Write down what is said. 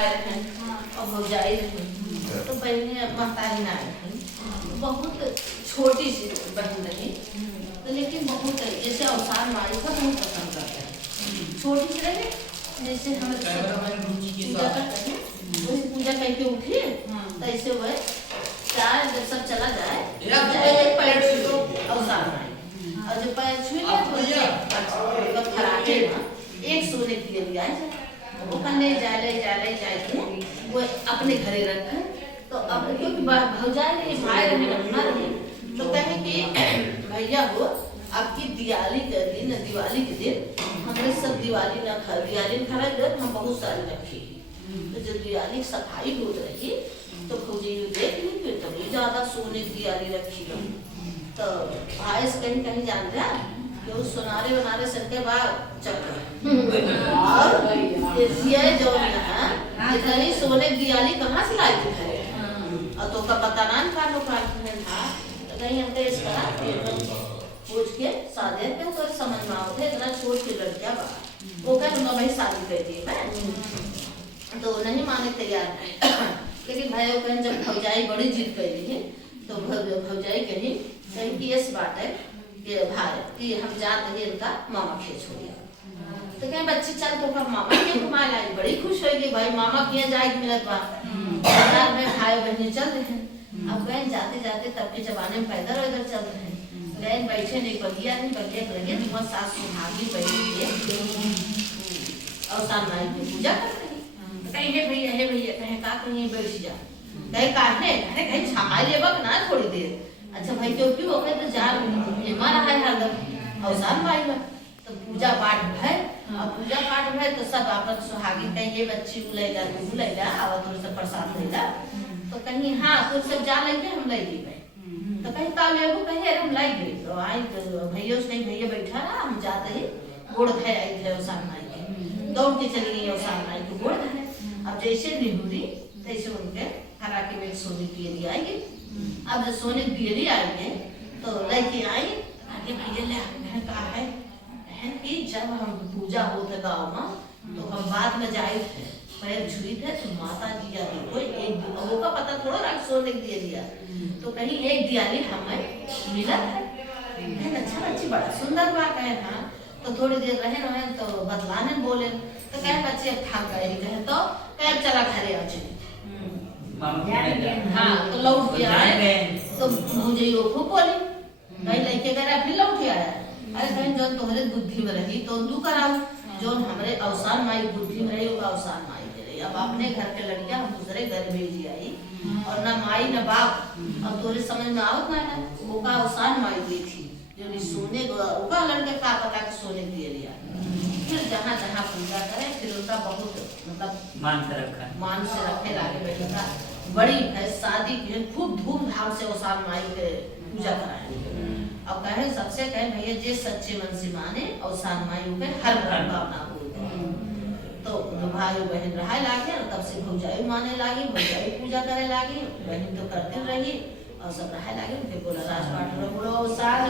भाई रहन और भौजाई रहन, तो बहने महतारी ना रहन, बहुत छोटी सी बहन रही, तो लेकिन बहुत जैसे अवसान माई का बहुत पसंद करते हैं। छोटी सी रही जैसे हम पूजा करते हैं, वही पूजा करके उठी तो ऐसे वह चाय जब सब चला जाए पैर छू अवसान माई, और जब पैर छू लिया तो फराटे एक सोने की ले आए वो कहने जाए थे वो अपने घरे रखे। तो अब क्योंकि भौजाई रही भाई रहे अपना रहे, तो कहे कि भैया हो आपकी दिवाली के दिन हमने सब दिवाली खा हम बहुत सारी रखी, तो जब दिवाली सफाई हो रही तो भौजी देख ली फिर तभी ज्यादा सोने की दिवाली रखी। तो भाई से कहीं जान रहा कि वो सोनारे बनारे सर के बाद चक्कर और ये जो इतनी सोने की दिवाली कहाँ से लाई थी और तो का पता ना था कहीं हमको इसका पूछ के शादी पे तो समझ में आवत है इतना छोट के लड़कियां बा वो कह भाई शादी कर दी मैं तो नहीं माने तैयार है। लेकिन भाई वो कहें जब भौजाई बड़ी जिद कर रही है तो भौजाई कही कि इस बात है कि भाई कि हम जाते हैं इनका मामा खेत छोड़िए, तो कहें बच्ची चल तो का मामा के घुमा लाई, बड़ी खुश होगी भाई मामा किया जाएगी मिलत बा में भाई बहने चल रहे हैं। अब गए जाते जाते तब के जमाने में पैदल वैदल चल रहे हैं, गए बैठे नहीं बगिया लगे बहुत सास सुहागी बैठी और सामने की पूजा कर रही, कहीं हे भैया कहीं का कहीं बैठ जा कहीं काटने कहीं छापा लेबा ना थोड़ी देर। अच्छा भाई क्योंकि वो कहे तो जा रहा है हरदम अवसान भाई में तो पूजा पाठ है और पूजा पाठ है तो सब आपन सुहागी कहीं ये बच्ची बुलेगा और थोड़ा सा प्रसाद लेगा, तो कहीं हाँ तो सब जा लेंगे हम ले गए तो कहीं का लेगो कहीं अरे हम लाई गए तो आई तो भैया उस कहीं भैया बैठा रहा हम जाते ही गोड़ खाए आई थे अवसान माई के दौड़ के चली गई अवसान माई को गोड़ खाए। अब जैसे निहुरी तैसे उनके हरा के में सोने की दियरी आएगी। अब जब सोने की दियरी आएंगे तो लेके आई आगे भैया ले कहा है बहन की जब हम पूजा होते गाँव में तो हम बाद में जाए थे पैर छुई थे तो माता जी या कोई एक वो का पता थोड़ा रख सोने की दिया तो कहीं एक दियाली हमें मिला है। अच्छा बच्ची बड़ा सुंदर बात है हाँ, तो थोड़ी देर रहे तो बदलाने बोले तो कहे बच्चे थक गए कहे तो कहे चला घरे आ चली हाँ तो लौट के आए तो मुझे वो खूब बोली कहीं लेके गया फिर लौट के आया। अरे कहीं जो तुम्हारे बुद्धि में रही तो तू कराओ जो हमारे अवसान माई बुद्धि में रही वो अवसान माई के रही। अब अपने घर के लड़कियां हम दूसरे घर भेजी आई और न माई न बाप अब तोरे समझ में आवत ना है वो का अवसान माई दी थी जो सोने का लड़के का पता के सोने दिए लिया। फिर जहाँ जहाँ पूजा करे फिर उनका बहुत मतलब मान से रखे लागे बैठा बड़ी है शादी की खूब धूमधाम से अवसान माई के पूजा कराए। अब कहे सबसे कहे भैया जे सच्चे मन से माने अवसान माई के हर भावना तो भाई बहन रहा लागे और तब से भौजाई माने लागी भौजाई पूजा करे लागी बहन तो करते रही और सब रहा लागे। फिर बोला राजपाट बोलो अवसान